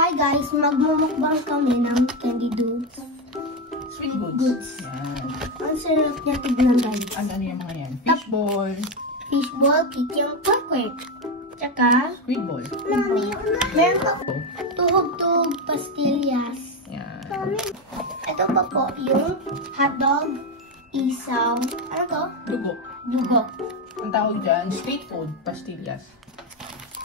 Hi guys, magmumukbang kami ng candy goods. Sweet goods. Yan. Ang sarap niya tignan guys. Ano yung mga yan? Fishball. Fishball, kikyang quack. Tsaka, Squid ball. Mami, meron pa po. Tuhog-tuhog pastillas. Yan. Mami, ito pa po yung hotdog, isaw. Ano to? Dugo. Dugo. Ang tawag dyan, street food pastillas.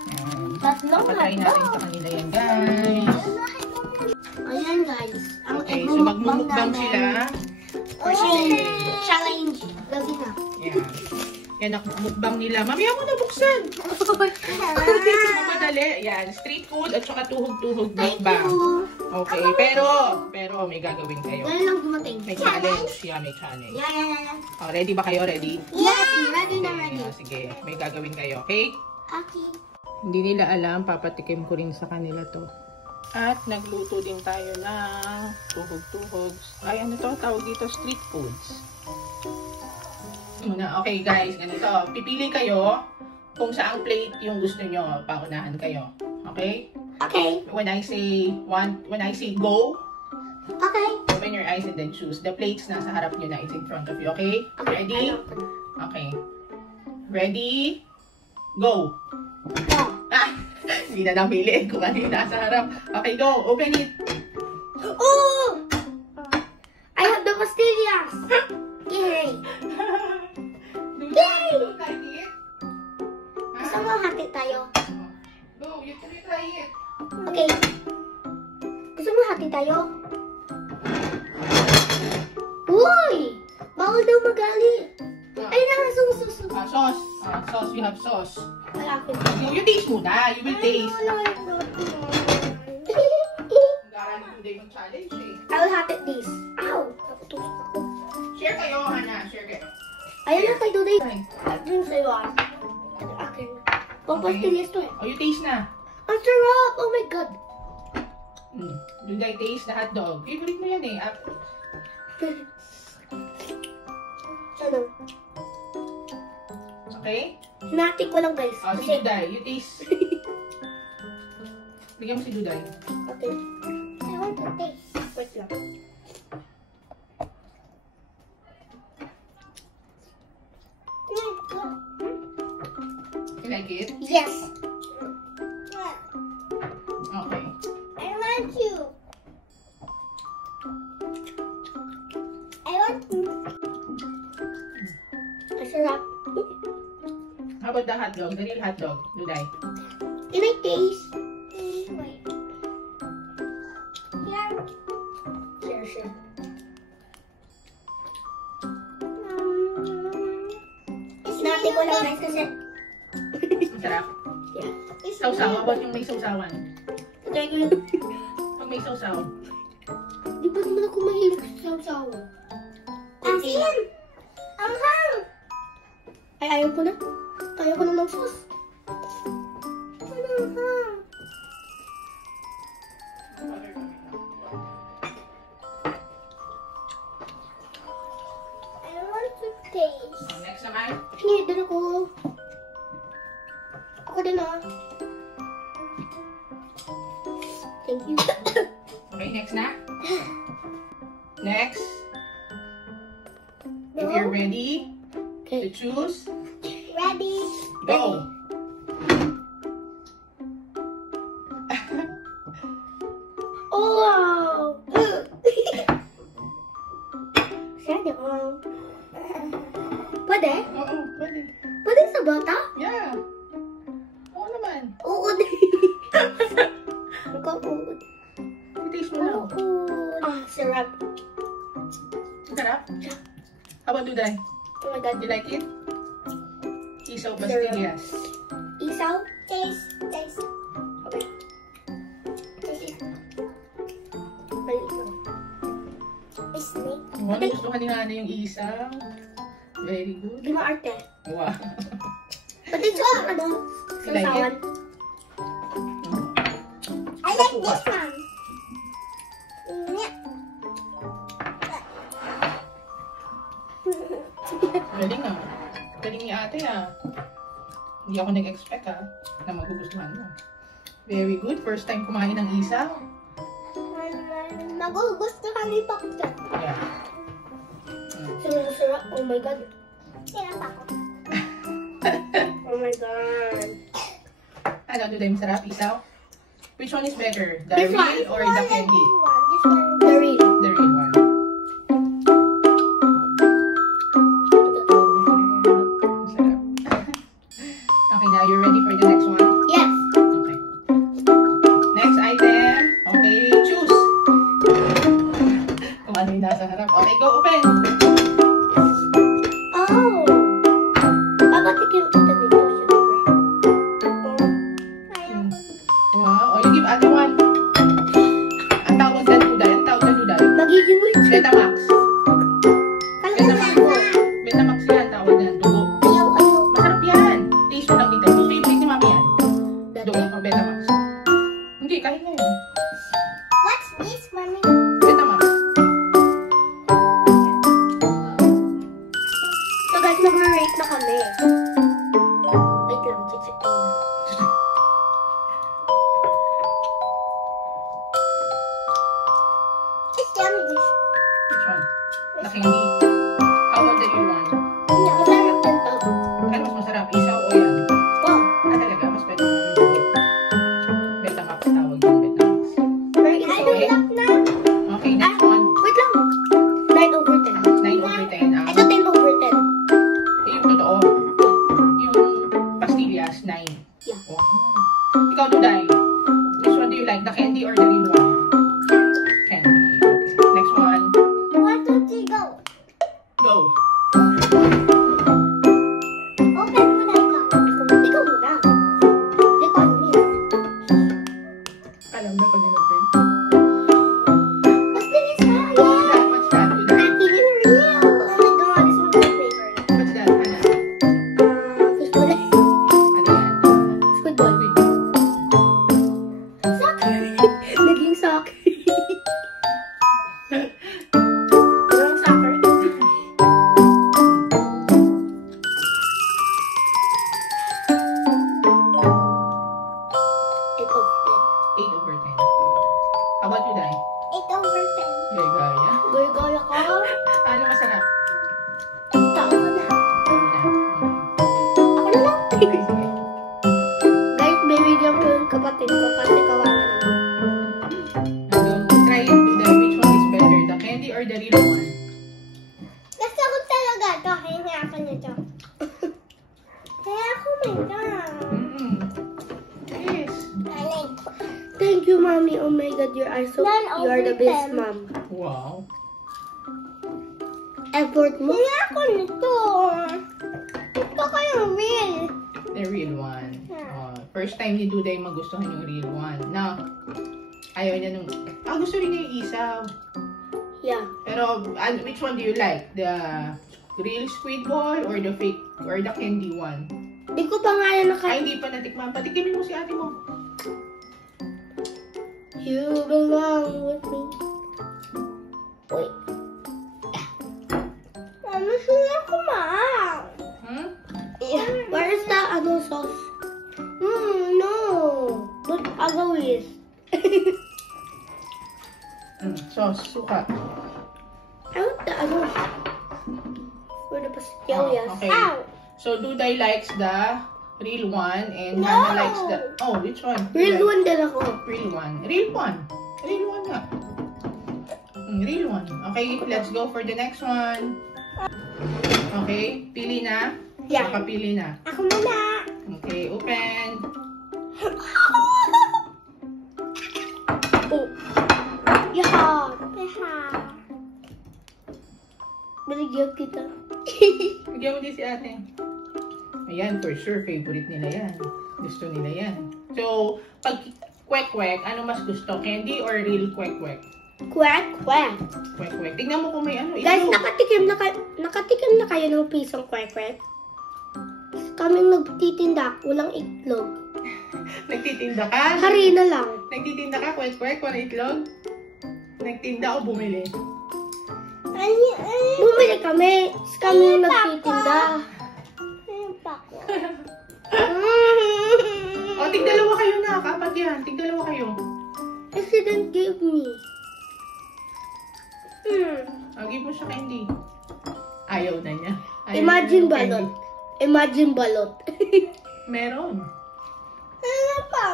Yan. Tatlong Patry natin sa kanila yan, guys. Ayan guys. Ang Okay, so magmumukbang sila. Challenge. Gabi na. Yan. Yan ang mukbang nila. Mami, ako na buksan. Hindi ko madali. Yan, street food at saka tuhog-tuhog Thank mukbang. you. Okay, pero may gagawin kayo. Ganun lang dumating. May challenge. Yeah, may challenge. Yeah. Oh, ready ba kayo? Ready? Yes, ready na ready. Okay, sige, may gagawin kayo, okay? Okay. Hindi nila alam, papatikim ko rin sa kanila to. At nagluto din tayo ng tuhog-tuhog. Ay, ano to? Tawag dito, street foods. Muna, okay guys, ganito. Pipili kayo kung saang plate yung gusto nyo. Paunahan kayo. Okay? Okay. When I say go, Okay. open your eyes and then choose. The plates nasa harap nyo na, it's in front of you. Okay? Ready? Okay. Ready? Go! Ah! Hindi na napili kung ano yung nasa harap. Okay, go! Open it! Oh! I have the pastillas! Yay! Yay! Don't like it? Gusto mo hati tayo? Go! You can try it! Okay. Gusto mo hati tayo? Uy! Bawal daw magalit. Ay, sauce. Sauce. Sauce. You have sauce. Wala ko. You taste muna. You will taste. Gara ni Duday yung challenge eh. I will have it this. Ow! Share kayo, Hana. Share kayo. Ayun na kay Duday. Okay. Yung sa'yo ah. Akin. Papastilis to eh. Oh, you taste na. Ang sarap! Oh my God! Duday taste the hotdog. Favorite mo yan eh. Ano? Okay? Hinati ko lang guys. Oh, si Duday. You taste. Bigyan mo si Duday. Okay. I want to taste. Wait lang. You like it? Yes. Okay. I want you. I want you. Ang sarap. How about the hotdog? The real hotdog, Duday. Can I taste? Wait. Yeah. Sure. Hinati ko lang guys kasi. Masarap. Yeah. Sausaw. How about yung may sausawan? Try ko yun. Pag may sausaw. Di ba naman ako mahilig sa sawa? Asin! Ang hang! Ay, ayaw ko na. Ayaw ko na ng sauce. Ang hang! I want to taste. Next naman. Hingi din ako. Ako din ah. Thank you. Okay, next na. Next. If you're ready to Okay. choose, Ready? go. Oh, wow! Sana all. Pwede? Oo, pwede. Pwede sa bata? Yeah. Oo naman. Uod. Nagka-uod. I-taste mo lang. Uod. Ah, sarap. Sarap? How about Duday? Oh my God. You like it? Isaw pastillas. Isaw? Taste. Okay. Taste. Snake. Wow, nagustuhan ni Hana yung isaw. Very good. Di maarte. Wow. Pati sa ano? You like Sasawan. I like this one. Galing ah. Galing ni ate ah. Hindi ako nag-expect na magugustuhan mo. Very good. First time kumain ng isaw. Magugustuhan ni Papa. Yeah. Sarap. Oh my God. Sarap ako. Oh my God. Ano, Duday, masarap? Isaw? Which one is better? The This real one. or the candy? This one. The real. The real one. Masarap. Okay, now you're ready for the next one? Yes. Okay. Next item. Okay, choose. Kung ano yung nasa harap. Okay, go, open. Oh. Papa, tikim kita nito. Wow. Oh, you give other one. Ang tawag na Duday. Ang tawag na Duday. Magiging witch. Betamax. Betamax. Betamax yan. Tawag na. Dugo. Ayaw. Masarap yan. Taste mo lang dito. Favorite ni Mami yan. Dugo. O Betamax. Hindi, kahit na yun. What's this, Mommy? Betamax. So guys, nag-rate na kami. Wait lang, check ko. It's yummy. Which one? The candy. How about the real one? Masarap din to. Ano mas masarap? Isaw o yan? Wow. Talaga? Mas pwede mo yung dugo. Betamax tawag yung Betamax. Very easy. Na. Okay, next one. Wait lang. 9 over 10. 9 over 10. Ito 10 over 10. Yung totoo. Yung pastillas, 9. Yeah. Wow. Ikaw, Duday. Which one do you like? The candy or the real one? Candy. Okay. Next one. 1, 2, 3, go. Go. Open muna ikaw. Ikaw muna. Ikaw muna. Alam na pag in-open. Mas bilis na. What's that? Duday? Acting in real. Oh my God, this one's my favorite. What's that? Ano? Fishball. Ano yan? Squidball. Wait. Soccer. Naging soccer. Walang soccer. Ito. 8 over 10. How about you, Day? 8 over 10. Gaya-gaya. Gaya-gaya ka. Ano masarap? Ito ako na. Ano na? Ako na lang. Okay, sige. Guys, bibigyan ko yung kapatid ko kasi kawawa naman. So, try it, Duday. Which one is better? The candy or the real one? Gusto ko talaga ito. Kaya ako nito. Kaya ako nito. Yes. Thank you, Mommy. Oh my God, you are the best mom. Wow. Effort mo. Kaya ako nito. Ito kayong real. The real one. First time ni Duday magustuhan yung real one. No. Ayaw niya nung... gusto rin niya yung isaw. Yeah. Pero, which one do you like? The real squid ball or the fake or the candy one? Di ko pa nga yan Hindi pa natikman. Patikimin mo si ate mo. You belong with me. Wait. Ano sila kumain? Yeah. Where is the sauce? No. Don't agawis. Sauce, suka. I want the where the pastillas. Okay. Ow. So, Duday likes the real one and No. Hannah likes the... Oh, which one? Real one din ako. Real one. Real one. Real one nga. Real one. Okay, let's go for the next one. Okay, pili na? Yeah. Nakapili na. Ako muna. Okay, open. Oh. Yeah. Baligyan kita. Bigyan mo din si ate. Ayan, for sure, favorite nila yan. Gusto nila yan. So, pag kwek-kwek, ano mas gusto? Candy or real kwek-kwek? Quack, quack. Kwek-kwek. Tignan mo kung may ano. Guys, itlog. nakatikim na kayo ng pisang quack, quack? Kaming nagtitinda, walang itlog. Nagtitinda ka? Harina lang. Nagtitinda ka, kwek-kwek, walang itlog? Nagtinda o bumili? Bumili kami. Kami yung nagtitinda. O, tig-dalawa kayo na. Kapat yan. Tig-dalawa kayo. Accident gave me. Give mo siya candy. Ayaw na niya. Ayaw Imagine niya ng balot. candy. Imagine balot. Meron. Ano pa?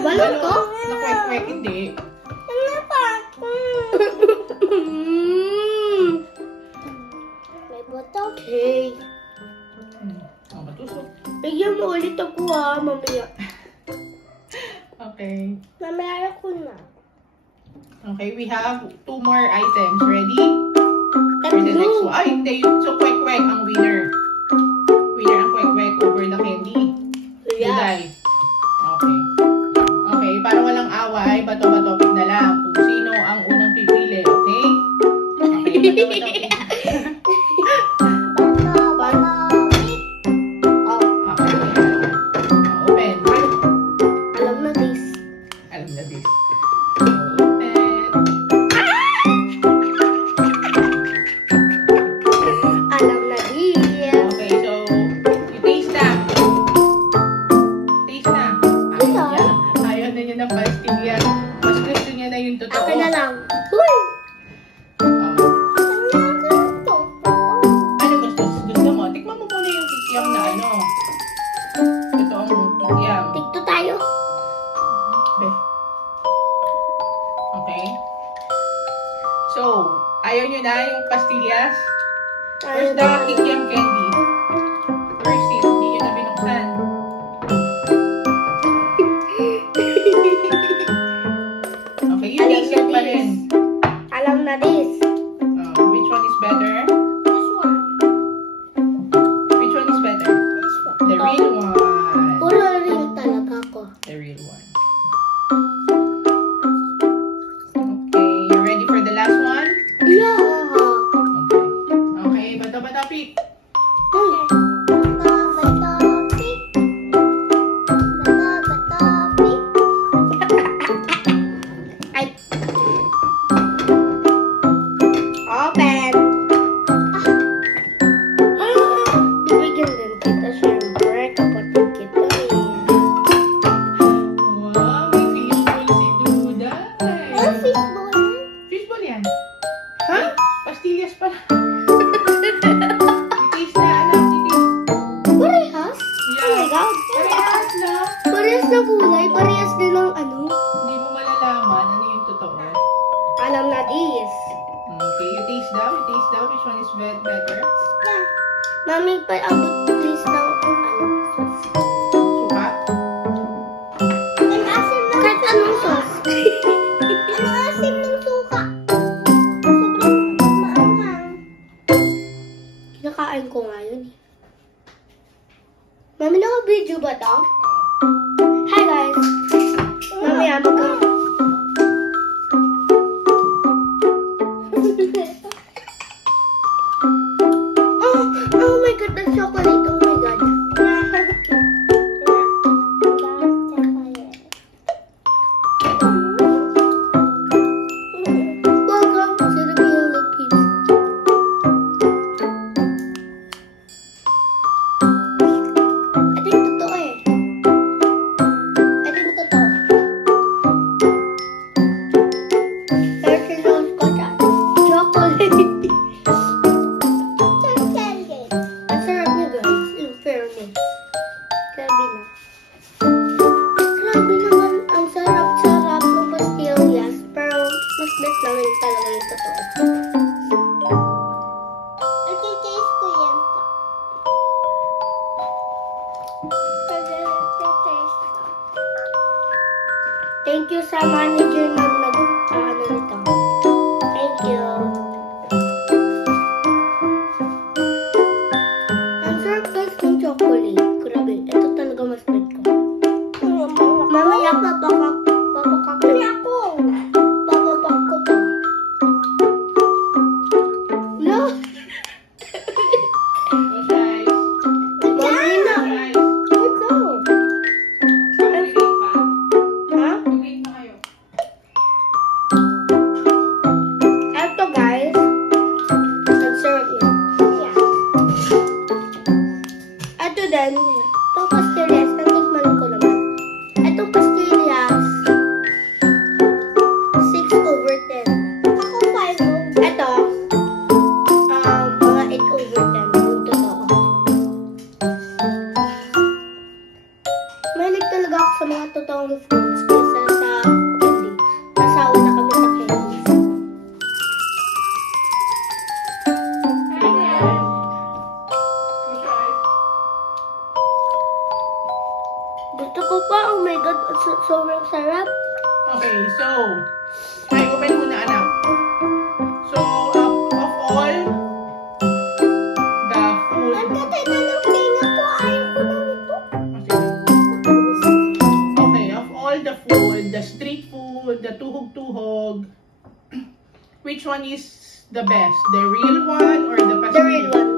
Balot ko? Nakwek-kwek, hindi. Ano pa? May boto. Okay. Matusok. Bigyan mo ulit ako mamaya. Okay. Mamaya ko na. Okay, we have 2 more items. Ready? For the next one. Ay, hindi. So, kwek-kwek ang winner. Winner ang kwek-kwek over the candy. Yeah. Juday. Okay. Okay, para walang away, bato-bato pick na lang. Kung sino ang unang pipili, okay? Okay, bato-bato pick. Open. Alam na this. Alam na this. Alam na this. Okay, so, you taste na. Taste na. Ayaw na niya ng pastilya. Mas gusto niya na yung totoo. Akin na lang. Uy! Ano gusto mo? Tikman mo muna yung kikiam na ano. Totoong kikiam. Tikto tayo. Okay. So, ayaw nyo na yung pastillas? Where's the kikiam candy? Where's it? Hindi nyo na binuksan. Okay, you taste it pa rin. Alam na this. Which one is better? This one. Which one is better? This one. The real one. Puro real talaga ko. The real one. Okay, you ready for the last one? Yeah. Okay. Okay, bata-bata pick. Ay. Open. Bibigyan din kita syempre kapatid kita eh. Wow, may fishbowl si Duda. Fishball. Fishbowl yan. Ha? Pastillas pala. Itis na, anak. Itis. Parehas? Oh my God. Parehas na. Parehas na kulay. Parehas din ng ano. Hindi mo malalaman ano yung totoo. Alam na this. Okay, you taste daw. You taste daw. Which one is better? Mami, paabot please ng ano. Suka? Kahit anong sauce. Ang asim ng suka. Sobrang maanghang. Kinakain ko nga yun eh. Mami, naka-video ba to? Hi guys. Mami, amo ka. Oh my God, that's chocolate. Oh my God. Welcome to the Philippines. I think totoo eh. I think totoo. Personal ko dyan. Chocolate. Ang sarap niya guys, in fairness. Grabe na. Grabe naman, ang sarap-sarap ng pastillas, pero mas best naman talaga yung totoo. Iti-taste ko yan pa. Thank you sa manager na nag-ano nito. Thank you. Ang sarap guys ng chocolate. Grabe. Ito talaga mas bet ko. Mamaya papapak ko. Papapak ko to. No. No size. Mami na. No size. Let's go. Chocolate pa. Ha? Chocolate pa kayo. so, ay, open muna, anak. So, of all the food... Okay, of all the food, the street food, the tuhog-tuhog, which one is the best? The real one or the The real one.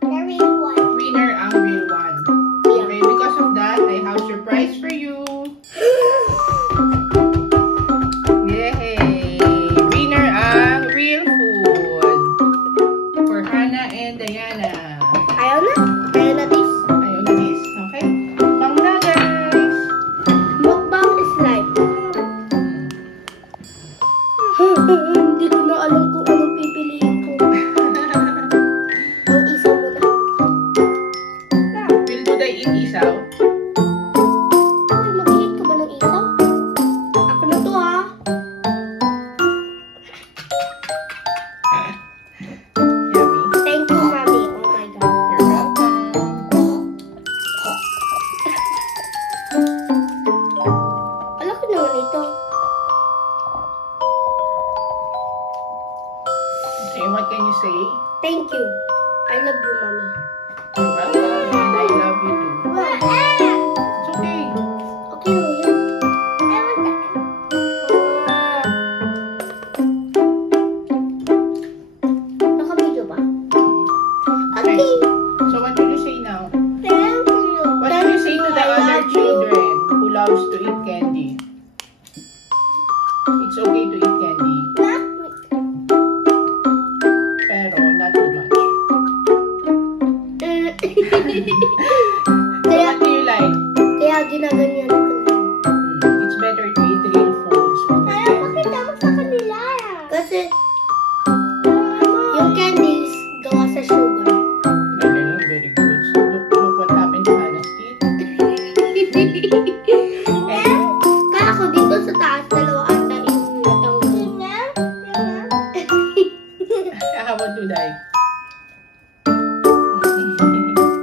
The real one. Winner ang real one. Okay, because of that, I have surprise for you. Yay! Winner ang real food. For Hannah and Diana. Ayaw na? Ayaw na this? Ayaw na this. Okay? Bang na, guys! Mukbang is life. Hindi ko na alam kung anong pipiliin ko. Ang isaw mo na. Will Duday eat isaw? Ay, mag-eat ka ba ng isaw? Ako na to, ha? Yummy. Thank you, Mami. Oh my God. You're welcome. Alam ko naman ito. Okay, what can you say? Thank you. I love you, Mami. You're welcome, and I love you too. It's okay. Okay mo yun? Naka-video ba? Okay. So what will you say now? Thank you. What will you say to the other children who loves to eat candy? It's okay to eat candy, pero not too much. So Kaya, what do you like? kaya ginaganyan ko. It's better to eat real foods. Ayaw makita mo sa kanila. Kasi, yung candies, gawa sa sugar. Very good. So look what happened to Hannah's teeth. Kaya ako dito sa taas, dalawa ata yung natanggal. Tingnan. How about Duday?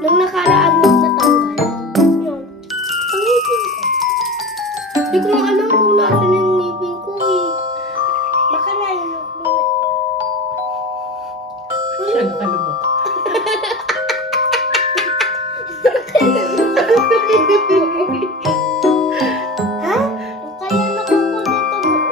Nung nakaraan yung natanggal. Yun. Ang ngipin ko. Hindi ko na alam kung nasa na yung ngipin ko eh. Baka nalunok mo. Siya nakalunok. Ha? Kaya nakukulit ang buo.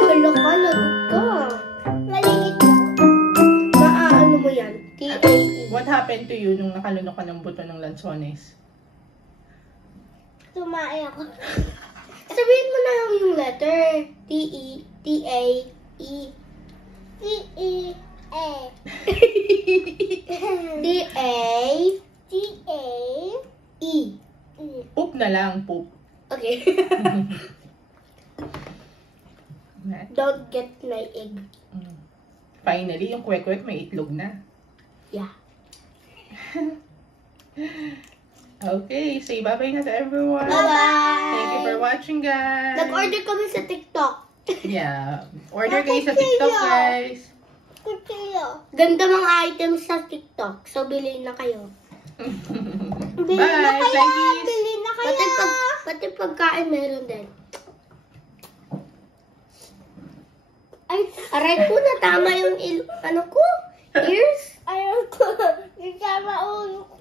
Wala ka, lagot ka. Maliit lang. Maaano mo yan? T-A-E. What happened to you nung nakalunok ka ng buto ng lansones? Tumae ako. Sabihin mo na lang yung letter. T-E, T-A-E. T-E-A. T-A-E. T-A. Poop na lang, poop. Okay. Don't get my egg. Finally, yung kwek-kwek may itlog na. Yeah. Okay, say bye-bye na to everyone. Bye-bye! Thank you for watching, guys. Nag-order kami sa TikTok. Yeah. Order kayo sa TikTok, guys. Kuchilyo. Ganda mga items sa TikTok. So, bilhin na kayo. Bili na Bye, kaya. Plankies. Bili na kaya. Pati pagkain meron din. Ay, aray ko, natama yung ano ko. Ears. Ayaw ko. Kasama ulo ko.